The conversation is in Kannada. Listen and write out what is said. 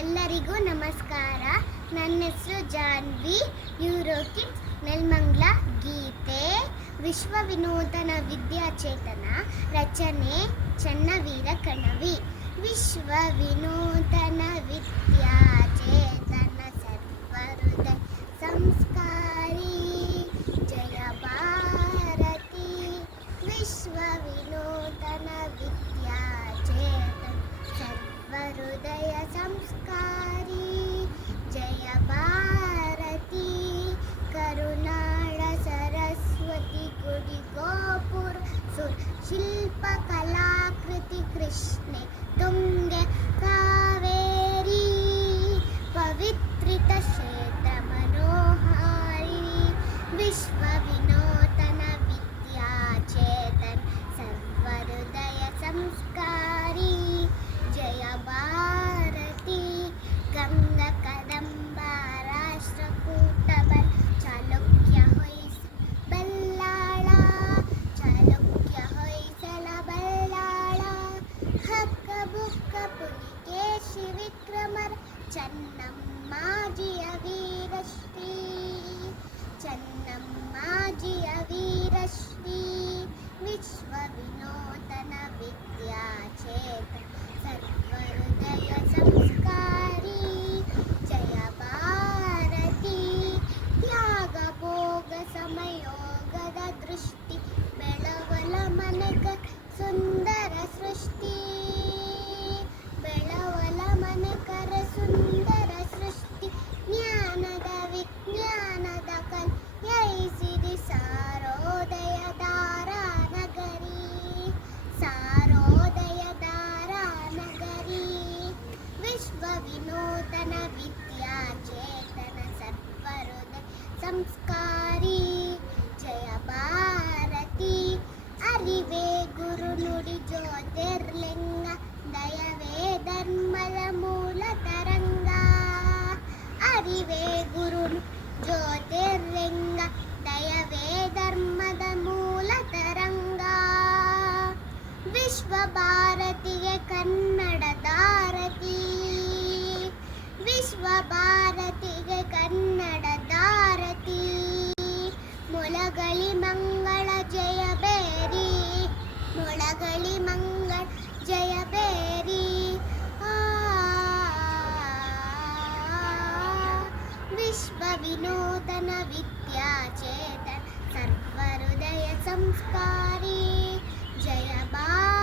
ಎಲ್ಲರಿಗೂ ನಮಸ್ಕಾರ. ನನ್ನ ಹೆಸರು ಜಾನ್ವಿ. ಯೂರೋಕಿಡ್ಸ್ ನೆಲಮಂಗಲ. ಗೀತೆ ವಿಶ್ವ ವಿನೂತನ ವಿದ್ಯಾಚೇತನ. ರಚನೆ ಚನ್ನವೀರ ಕಣವಿ. ವಿಶ್ವ ವಿನೂತನ ವಿದ್ಯಾಚೇತನ ಸರ್ವಹೃದಯ ಸಂಸ್ಕಾರಿ ಜಯ ಭಾರತಿ. ವಿಶ್ವ ವಿನೂತನ ವಿದ್ಯಾಚೇತನ ಸರ್ವಹೃದಯ ಸಂಸ್ಕಾರಿ ಜಯ ಭಾರತಿ. ಕರುನಾಡ ಸರಸ್ವತಿ ಗುಡಿ ಗೋಪುರ ಸುರ್ ಶಿಲ್ಪ ಕಲಾಕೃತಿ ಕೃಷ್ಣೆ ತುಂಗೆ ಕಾವೇರಿ ಪವಿತ್ರಿತ ಕ್ಷೇತ್ರ ಮನೋಹಾರಿ. ವಿಶ್ವ ವಿನೂತನ ವಿದ್ಯಾಚೇತನ ಸರ್ವಹೃದಯ ಸಂಸ್ಕಾರಿ ಜಯ ಭಾರತಿ. ಗಂಗ ಕದಂಬ ರಾಷ್ಟ್ರಕೂಟ ಚಾಲುಕ್ಯ ಹೊಯ್ಸ ಬಲ್ಲಾಳ ಚಾಲುಕ್ಯ ಹೊಯ್ಸಳ ಬಲ್ಲಾಳ ಹಕ್ಕ ಬುಕ್ಕ ಪುಲಿಕೇಶಿ ವಿಕ್ರಮರ ಚೆನ್ನಮ್ಮಾಜಿಯ ವೀರಶ್ರೀ ಚೆನ್ನಮ್ಮಾಜಿಯ ವೀರಶ್ರೀ. ವಿಶ್ವ ವಿನೂತನ ವಿದ್ಯಾಚೇತನ ಸರ್ವಹೃದಯ ಸಂಸ್ಕಾರಿ ಜಯ ಭಾರತಿ. ತ್ಯಾಗ ಭೋಗ ಸಮಯೋಗದ ದೃಷ್ಟಿ ಬೆಳವಲ ಮನಕ ಸುಂದರ ಸೃಷ್ಟಿ ಬೆಳವಲ ಮನಕರ ಸುಂದರ ಸೃಷ್ಟಿ. ಜ್ಞಾನದ ವಿಜ್ಞಾನದ ಕಲ್ಯೈಸಿರಿ ಸಾರೋದಯ ದಾರಾ ನಗರಿ ಸಾರೋದಯ ದಾರಾ ನಗರಿ. ವಿಶ್ವ ವಿನೂತನ ವಿದ್ಯಾಚೇತನ ಸರ್ವಹೃದಯ ಸಂಸ್ಕಾರಿ ಜಯ ಭಾರತಿ. ಅರಿವೇ ಗುರು ನುಡಿ ಜ್ಯೋತಿರ್ಲಿಂಗ ದಯವೇ ಧರ್ಮದ ಮೂಲ ತರಂಗ. ಅರಿವೇ ಗುರು ಜ್ಯೋತಿರ್ಲಿಂಗ ದಯವೇ ಧರ್ಮದ ಮೂಲ ತರಂಗ. ವಿಶ್ವ ಭಾರತಿಗೆ ಕನ್ನಡದಾರತಿ ವಿಶ್ವ ಭಾರತಿಗೆ ಕನ್ನಡದಾರತಿ. ಮೊಳಗಳಿ ಮಂಗಳ ಜಯ ಬೇರಿ ಮೊಳಗಳಿ ಮಂಗಳ ಜಯ ಬೇರಿ. ವಿಶ್ವ ವಿನೂತನ ವಿದ್ಯಾಚೇತನ ಸರ್ವಹೃದಯ ಸಂಸ್ಕಾರಿ ಜಯ ಭಾರತಿ.